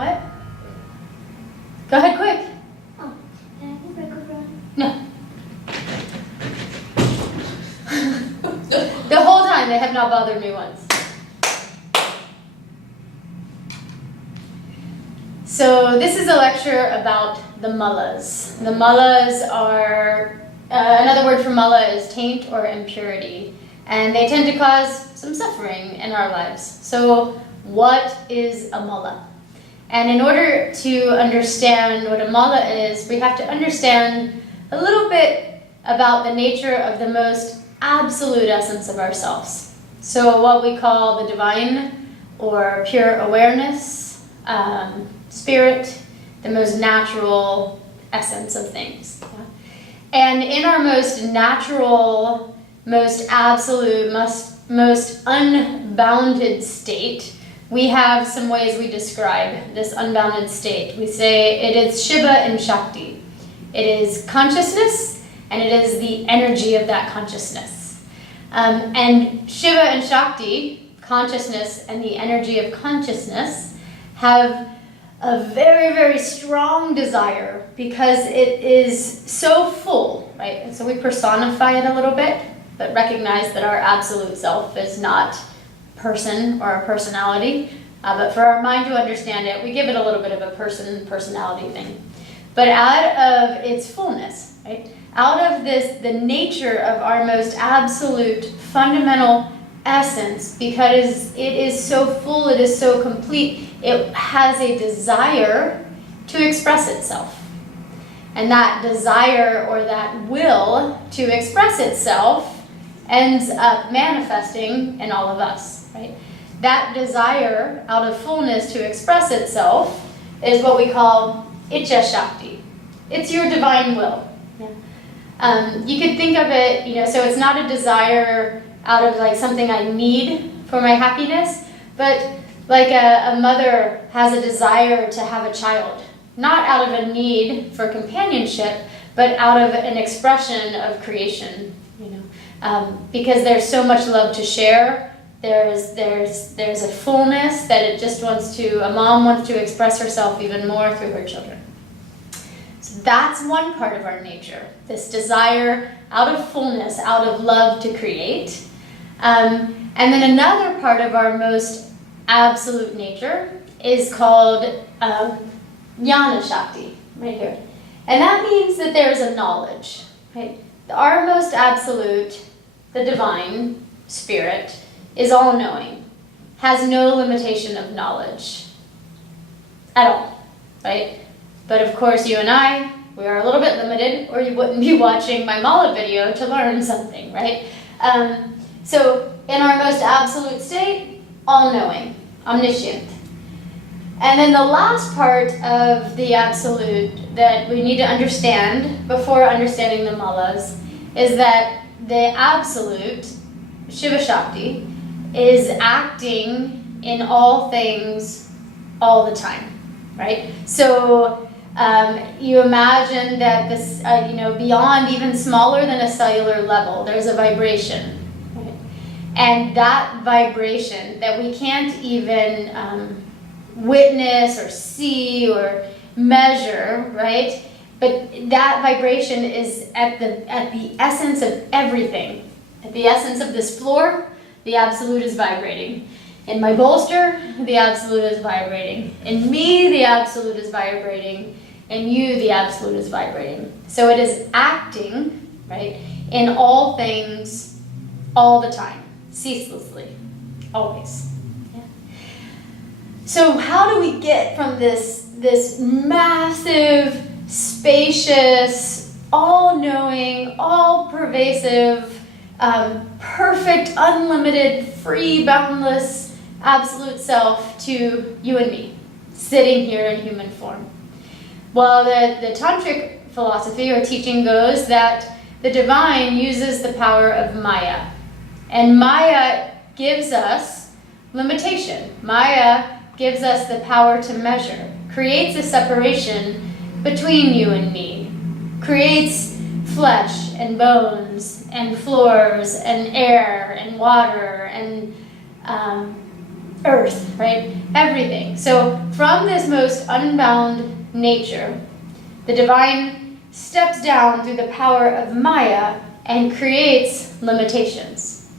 What? Go ahead, quick. Oh, can I have a microphone? No. The whole time they have not bothered me once. So this is a lecture about the mullahs. The mullahs are, another word for mullah is taint or impurity. And they tend to cause some suffering in our lives. So what is a mullah? And in order to understand what a mullah is, we have to understand a little bit about the nature of the most absolute essence of ourselves. So what we call the divine or pure awareness, spirit, the most natural essence of things. And in our most natural, most absolute, most unbounded state, we have some ways we describe this unbounded state. We say it is Shiva and Shakti. It is consciousness, and it is the energy of that consciousness. And Shiva and Shakti, consciousness and the energy of consciousness, have a very, very strong desire because it is so full, right? And so we personify it a little bit, but recognize that our absolute self is not person or a personality. But for our mind to understand it, we give it a little bit of a personality thing. But out of its fullness, right? Out of this, the nature of our most absolute, fundamental essence, because it is so full, it is so complete, it has a desire to express itself. And that desire or that will to express itself ends up manifesting in all of us, right? That desire out of fullness to express itself is what we call Icha Shakti. It's your divine will. You could think of it, so it's not a desire out of like something I need for my happiness, but like a mother has a desire to have a child, not out of a need for companionship, but out of an expression of creation, because there's so much love to share. There's a fullness that it just a mom wants to express herself even more through her children. So that's one part of our nature, this desire out of fullness, out of love to create. And then another part of our most absolute nature is called Jnana Shakti, right here. And that means that there's a knowledge, right? Our most absolute, the divine spirit, is all-knowing, has no limitation of knowledge at all, right? But of course, you and I, we are a little bit limited, or you wouldn't be watching my Mala video to learn something, right? So in our most absolute state, all-knowing, omniscient. And then the last part of the absolute that we need to understand before understanding the Malas is that the absolute, Shiva Shakti, is acting in all things all the time, right? So you imagine that this, beyond even smaller than a cellular level, there's a vibration. Right? And that vibration that we can't even witness or see or measure, right? But that vibration is at the essence of everything. At the essence of this floor, the absolute is vibrating. In my bolster, the absolute is vibrating. In me, the absolute is vibrating. In you, the absolute is vibrating. So it is acting, right, in all things, all the time, ceaselessly, always. Yeah. So how do we get from this massive, spacious, all-knowing, all-pervasive, perfect, unlimited, free, boundless, absolute self to you and me, sitting here in human form? Well, the tantric philosophy or teaching goes that the divine uses the power of Maya. And Maya gives us limitation. Maya gives us the power to measure, creates a separation between you and me, creates flesh and bones and floors and air and water and earth, right? Everything. So from this most unbound nature, the divine steps down through the power of Maya and creates limitations.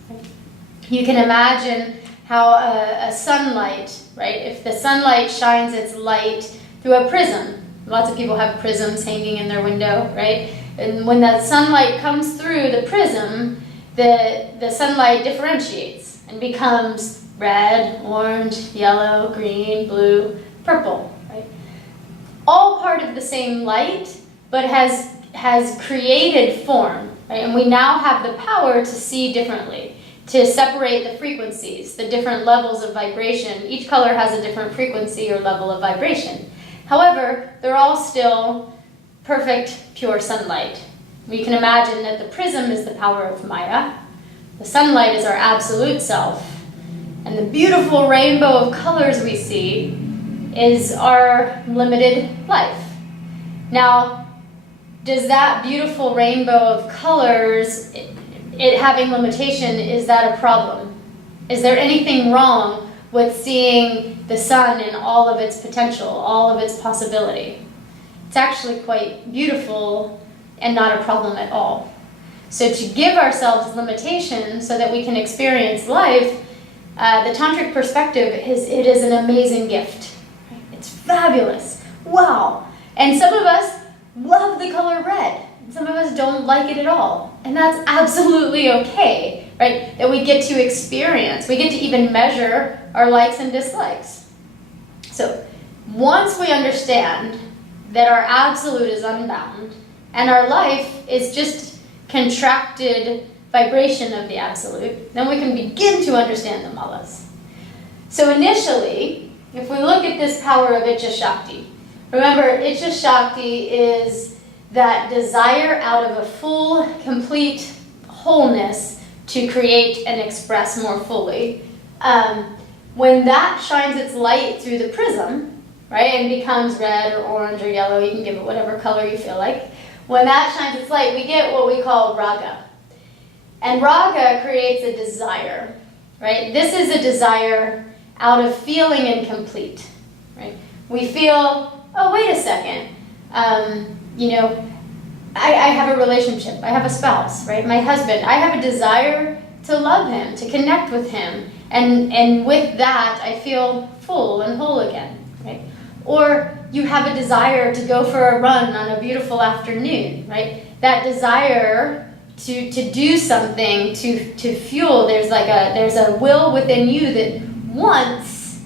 You can imagine how a sunlight, right? If the sunlight shines its light through a prism, lots of people have prisms hanging in their window, right? And when that sunlight comes through the prism, the sunlight differentiates and becomes red, orange, yellow, green, blue, purple, right? All part of the same light, but has created form, right? And we now have the power to see differently, to separate the frequencies, the different levels of vibration. Each color has a different frequency or level of vibration. However, they're all still perfect, pure sunlight. We can imagine that the prism is the power of Maya, the sunlight is our absolute self, and the beautiful rainbow of colors we see is our limited life. Now, does that beautiful rainbow of colors, it having limitation, is that a problem? Is there anything wrong with seeing the sun in all of its potential, all of its possibility? It's actually quite beautiful and not a problem at all. So to give ourselves limitations so that we can experience life, the tantric perspective it is an amazing gift. It's fabulous. Wow. And some of us love the color red. Some of us don't like it at all. And that's absolutely okay, right? That we get to experience. We get to even measure our likes and dislikes. So once we understand that our absolute is unbound and our life is just contracted vibration of the absolute, then we can begin to understand the malas. So initially, if we look at this power of Icha Shakti, remember, Icha Shakti is that desire out of a full, complete wholeness to create and express more fully. When that shines its light through the prism, right, and becomes red or orange or yellow, you can give it whatever color you feel like. When that shines its light, we get what we call raga. And raga creates a desire, right? This is a desire out of feeling incomplete, right? We feel, oh, wait a second, I have a relationship, I have a spouse, right? My husband, I have a desire to love him, to connect with him, and with that, I feel full and whole again, right? Or you have a desire to go for a run on a beautiful afternoon, right? That desire to do something, to fuel, there's a will within you that wants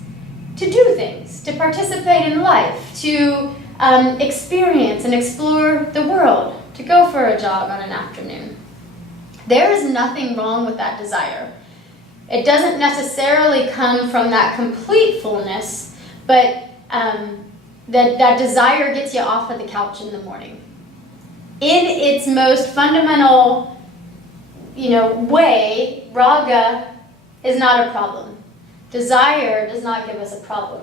to do things, to participate in life, to experience and explore the world, to go for a jog on an afternoon. There is nothing wrong with that desire. It doesn't necessarily come from that complete fullness, but that desire gets you off of the couch in the morning. In its most fundamental, way, raga is not a problem. Desire does not give us a problem.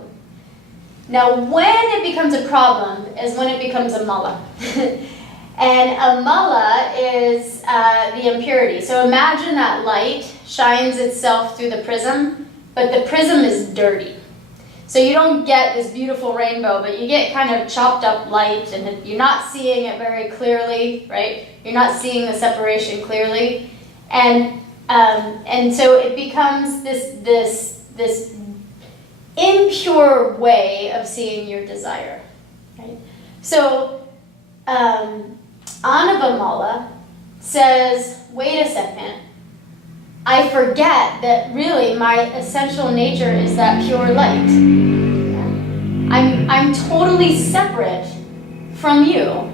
Now, when it becomes a problem is when it becomes a mala. And a mala is the impurity. So imagine that light shines itself through the prism, but the prism is dirty. So you don't get this beautiful rainbow, but you get kind of chopped up light, and you're not seeing it very clearly, right? You're not seeing the separation clearly. And so it becomes this impure way of seeing your desire, right? So Anubhamala says, wait a second, I forget that really my essential nature is that pure light. I'm totally separate from you,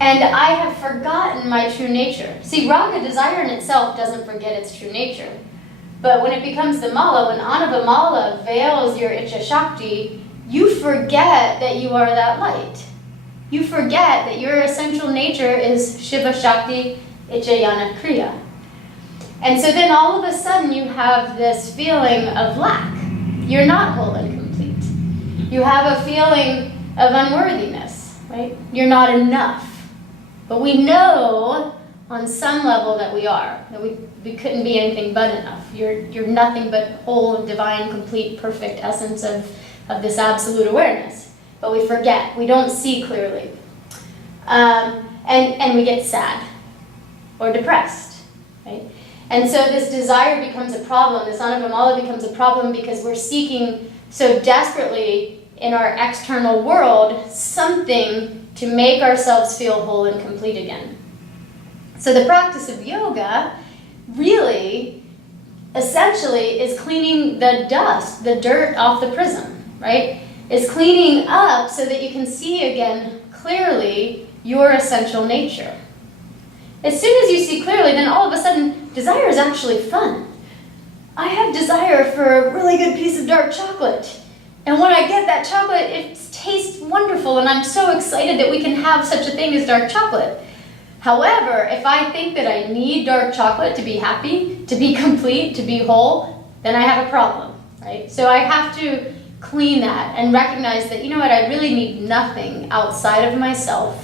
and I have forgotten my true nature. See, raga, desire in itself, doesn't forget its true nature. But when it becomes the mala, when Anubhamala veils your Icha Shakti, you forget that you are that light. You forget that your essential nature is Shiva Shakti Ichayana Kriya. And so then all of a sudden you have this feeling of lack. You're not whole and complete. You have a feeling of unworthiness, right? You're not enough. But we know on some level that we are, that we couldn't be anything but enough. You're nothing but whole and divine, complete, perfect essence of this absolute awareness. But we forget, we don't see clearly. And we get sad or depressed, right? And so this desire becomes a problem, this anubhamala becomes a problem because we're seeking so desperately in our external world something to make ourselves feel whole and complete again. So the practice of yoga really, essentially, is cleaning the dust, the dirt off the prism, right? Is cleaning up so that you can see again clearly your essential nature. As soon as you see clearly, then all of a sudden, desire is actually fun. I have desire for a really good piece of dark chocolate. And when I get that chocolate, it tastes wonderful, and I'm so excited that we can have such a thing as dark chocolate. However, if I think that I need dark chocolate to be happy, to be complete, to be whole, then I have a problem, right? So I have to clean that and recognize that, you know what, I really need nothing outside of myself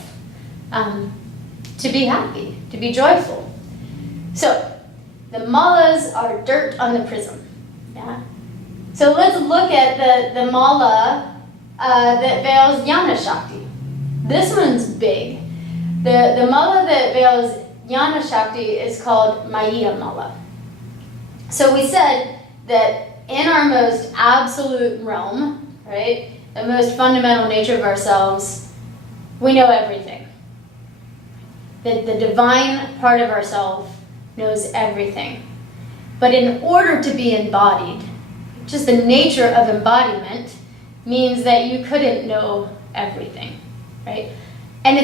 to be happy, to be joyful. So the malas are dirt on the prism. Yeah. So let's look at the mala that veils Jnana Shakti. This one's big. The mala that veils Jnana Shakti is called Maya mala. So we said that in our most absolute realm, right, the most fundamental nature of ourselves, we know everything. The divine part of ourselves knows everything. But in order to be embodied, just the nature of embodiment means that you couldn't know everything, right? And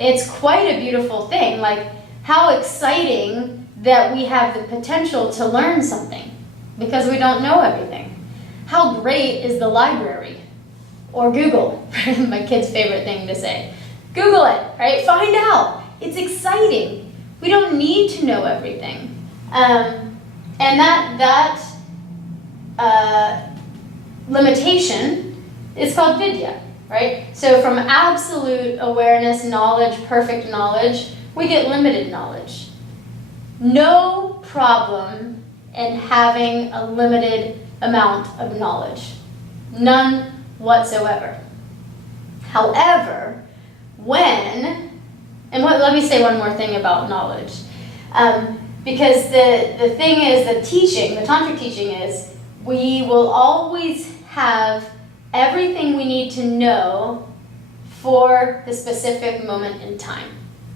it's quite a beautiful thing. Like, how exciting that we have the potential to learn something because we don't know everything. How great is the library? Or Google, my kid's favorite thing to say. Google it, right? Find out. It's exciting. We don't need to know everything. And that limitation is called vidya, right? So from absolute awareness, knowledge, perfect knowledge, we get limited knowledge. No problem in having a limited amount of knowledge. None whatsoever. However, let me say one more thing about knowledge. Because the thing is, the tantric teaching is, we will always have everything we need to know for the specific moment in time,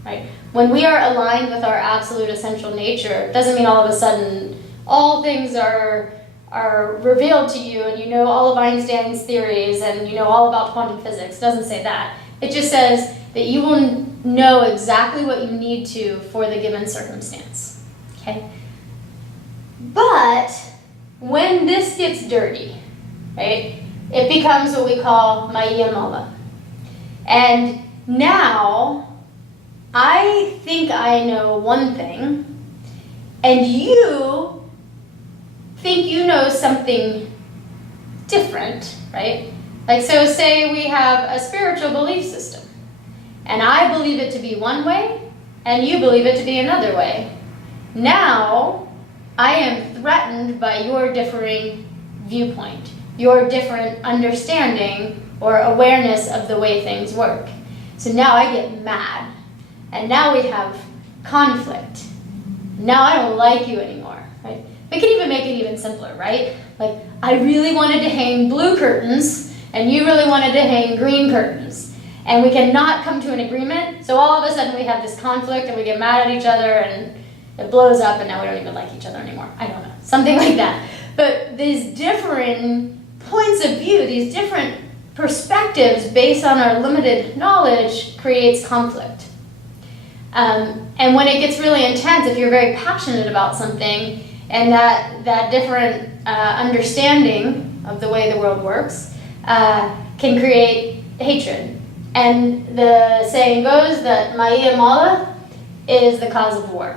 right? When we are aligned with our absolute essential nature, it doesn't mean all of a sudden all things are revealed to you and you know all of Einstein's theories and you know all about quantum physics. It doesn't say that. It just says that you will know exactly what you need to for the given circumstance, okay? But when this gets dirty, right, it becomes what we call Maya mala. And now, I think I know one thing, and you think you know something different, right? Like, so say we have a spiritual belief system, and I believe it to be one way, and you believe it to be another way. Now, I am threatened by your differing viewpoint, your different understanding or awareness of the way things work. So now I get mad, and now we have conflict. Now I don't like you anymore, right? We could even make it even simpler, right? Like, I really wanted to hang blue curtains, and you really wanted to hang green curtains. And we cannot come to an agreement, so all of a sudden we have this conflict, and we get mad at each other, and it blows up, and now we don't even like each other anymore. I don't know, something like that. But these different points of view, these different perspectives based on our limited knowledge creates conflict. And when it gets really intense, if you're very passionate about something, and that different understanding of the way the world works can create hatred. And the saying goes that Maya mala is the cause of war.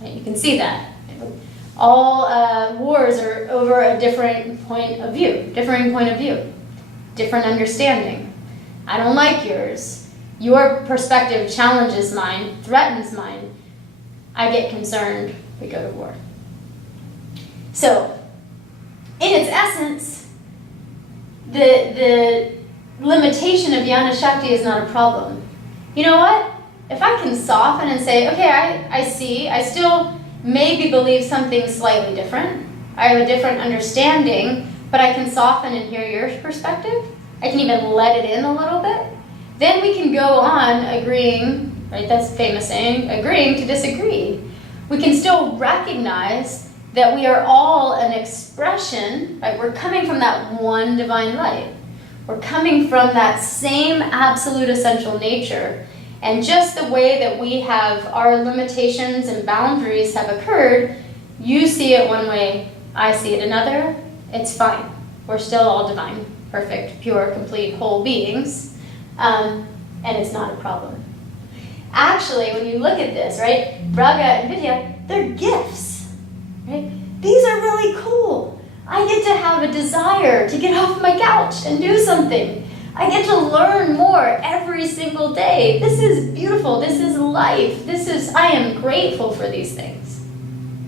Right? You can see that. All wars are over a different point of view, differing point of view, different understanding. I don't like yours. Your perspective challenges mine, threatens mine. I get concerned, we go to war. So, in its essence, the limitation of Jnana Shakti is not a problem. You know what? If I can soften and say, okay, I see, I still maybe believe something slightly different, I have a different understanding, but I can soften and hear your perspective, I can even let it in a little bit, then we can go on agreeing, right, that's a famous saying, agreeing to disagree. We can still recognize that we are all an expression, right, we're coming from that one divine light. We're coming from that same absolute essential nature. And just the way that we have our limitations and boundaries have occurred, you see it one way, I see it another, it's fine. We're still all divine, perfect, pure, complete, whole beings, and it's not a problem. Actually, when you look at this, right, Raga and Vidya, they're gifts, right? These are really cool. I get to have a desire to get off my couch and do something. I get to learn more every single day. This is beautiful. This is life. I am grateful for these things.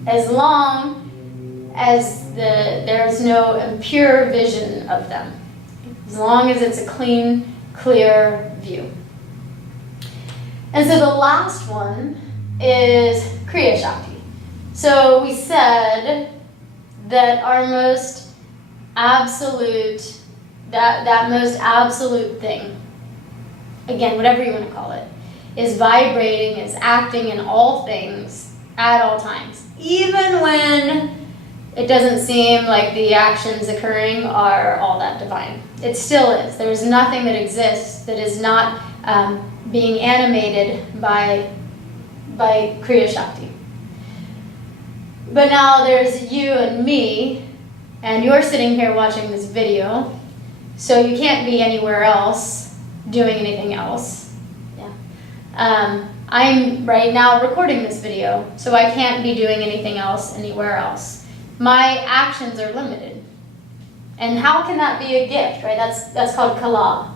As long as there's no impure vision of them. As long as it's a clean, clear view. And so the last one is Kriya Shakti. So we said that our most absolute, that most absolute thing, again, whatever you want to call it, is vibrating, is acting in all things at all times. Even when it doesn't seem like the actions occurring are all that divine. It still is. There's nothing that exists that is not being animated by Kriya Shakti. But now there's you and me, and you're sitting here watching this video, so you can't be anywhere else doing anything else. Yeah. I'm right now recording this video, so I can't be doing anything else anywhere else. My actions are limited. And how can that be a gift, right? That's called kala.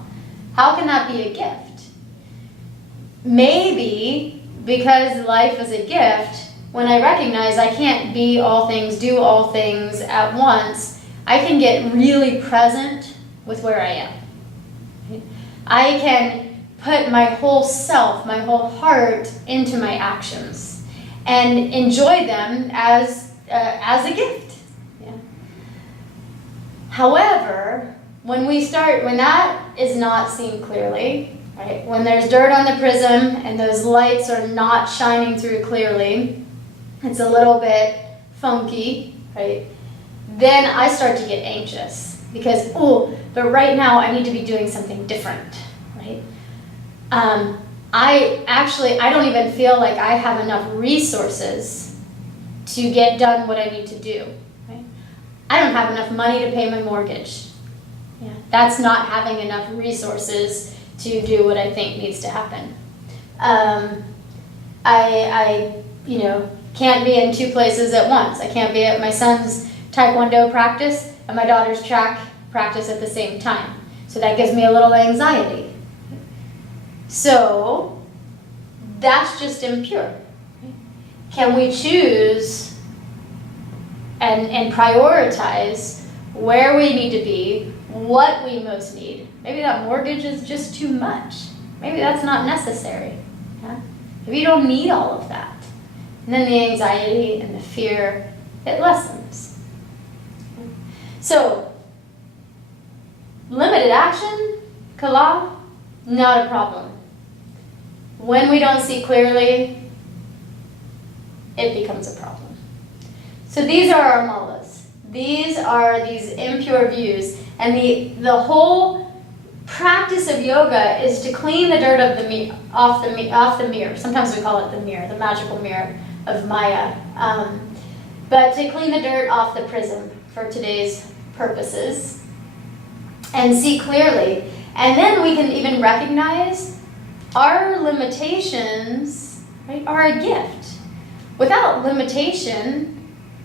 How can that be a gift? Maybe because life is a gift, when I recognize I can't be all things, do all things at once, I can get really present with where I am. I can put my whole self, my whole heart into my actions and enjoy them as a gift. Yeah. However, when that is not seen clearly, right? When there's dirt on the prism and those lights are not shining through clearly, it's a little bit funky, right? Then I start to get anxious because, but right now I need to be doing something different, right? I don't even feel like I have enough resources to get done what I need to do, right? I don't have enough money to pay my mortgage. Yeah, that's not having enough resources to do what I think needs to happen. I can't be in two places at once. I can't be at my son's taekwondo practice and my daughter's track practice at the same time. So that gives me a little anxiety. So that's just impure. Can we choose and prioritize where we need to be, what we most need? Maybe that mortgage is just too much. Maybe that's not necessary. Yeah? Maybe you don't need all of that. And then the anxiety and the fear, it lessens. So, limited action, kala, not a problem. When we don't see clearly, it becomes a problem. So these are our malas. These are these impure views. And the whole practice of yoga is to clean the dirt of off the mirror. Sometimes we call it the mirror, the magical mirror of Maya. But to clean the dirt off the prism for today's purposes and see clearly. And then we can even recognize our limitations, right, are a gift. Without limitation,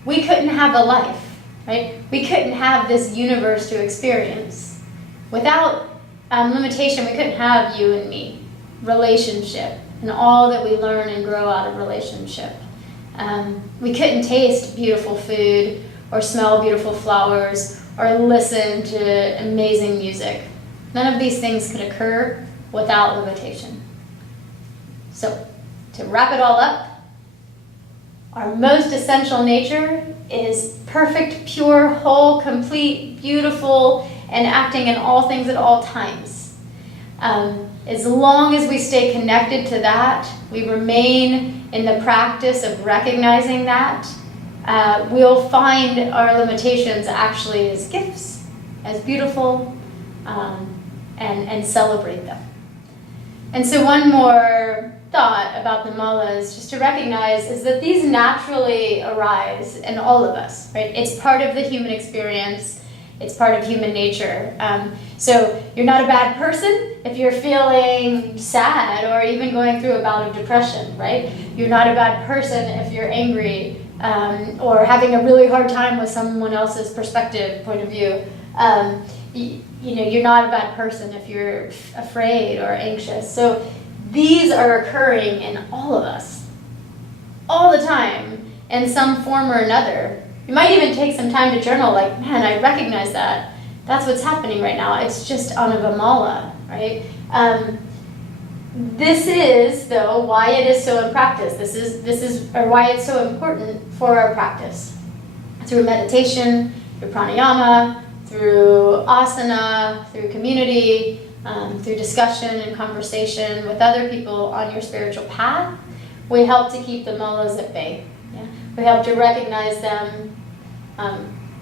we couldn't have a life, right? We couldn't have this universe to experience. Without limitation, we couldn't have you and me, relationship, and all that we learn and grow out of relationship. We couldn't taste beautiful food or smell beautiful flowers or listen to amazing music. None of these things could occur without limitation. So, to wrap it all up, our most essential nature is perfect, pure, whole, complete, beautiful, and acting in all things at all times. As long as we stay connected to that, we remain in the practice of recognizing that, we'll find our limitations actually as gifts, as beautiful, and celebrate them. And so one more thought about the malas, just to recognize, is that these naturally arise in all of us, right? It's part of the human experience. It's part of human nature. So you're not a bad person if you're feeling sad or even going through a bout of depression, right? You're not a bad person if you're angry or having a really hard time with someone else's perspective, point of view. You're not a bad person if you're afraid or anxious. So these are occurring in all of us, all the time, in some form or another. You might even take some time to journal, like, man, I recognize that. That's what's happening right now. It's just anavamala, right? This is, though, why it is so in practice. This is why it's so important for our practice. Through meditation, through pranayama, through asana, through community, through discussion and conversation with other people on your spiritual path, we help to keep the malas at bay. Yeah? We help to recognize them,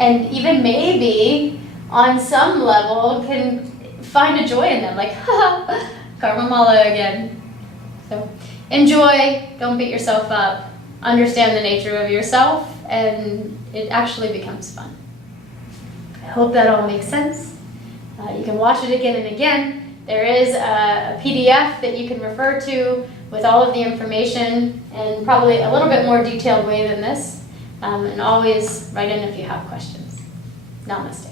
and even maybe on some level can find a joy in them, like, haha, karma mala again. So enjoy, don't beat yourself up, understand the nature of yourself, and it actually becomes fun. I hope that all makes sense. You can watch it again and again. There is a PDF that you can refer to with all of the information and probably a little bit more detailed way than this. And always write in if you have questions. Namaste.